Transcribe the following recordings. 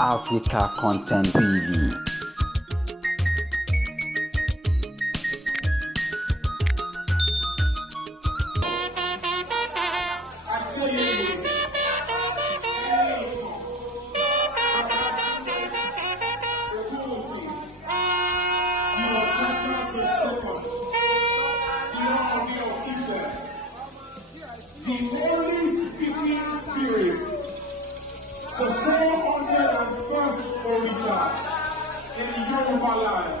Africa Content TV. The only speaking spirit, the 401st Orisha in Yoruba land,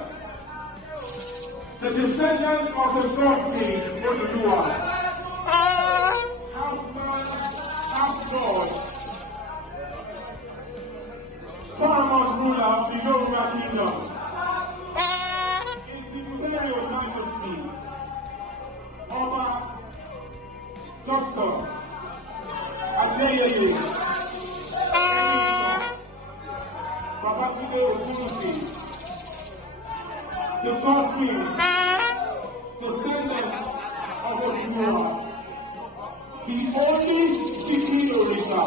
the descendants of the God King, Ogunwusi, half man, half God, paramount ruler of the Yoruba kingdom, is the Imperial Majesty, Oba Dr. Adeyeye, Ogunwusi, the God King, descendants of Ogunwusi, the only speaking Yoruba,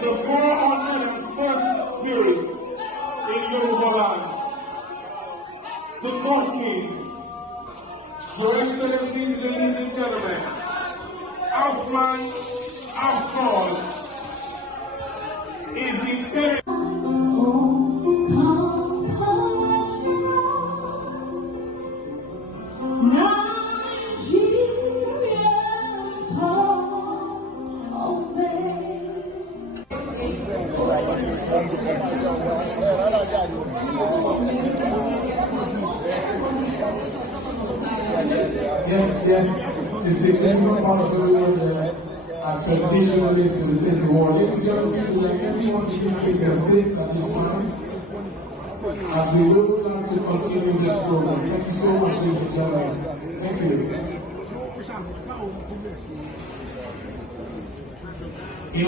the 401st spirit in Yoruba land, the God King. Your Excellencies, ladies and gentlemen, half man, half God is imperative. Yes, the significant part of the world traditionalists in the city war. Ladies and gentlemen, everyone please take your seats at this time as we will like to continue this program. Thank you so much, ladies and gentlemen. Thank you.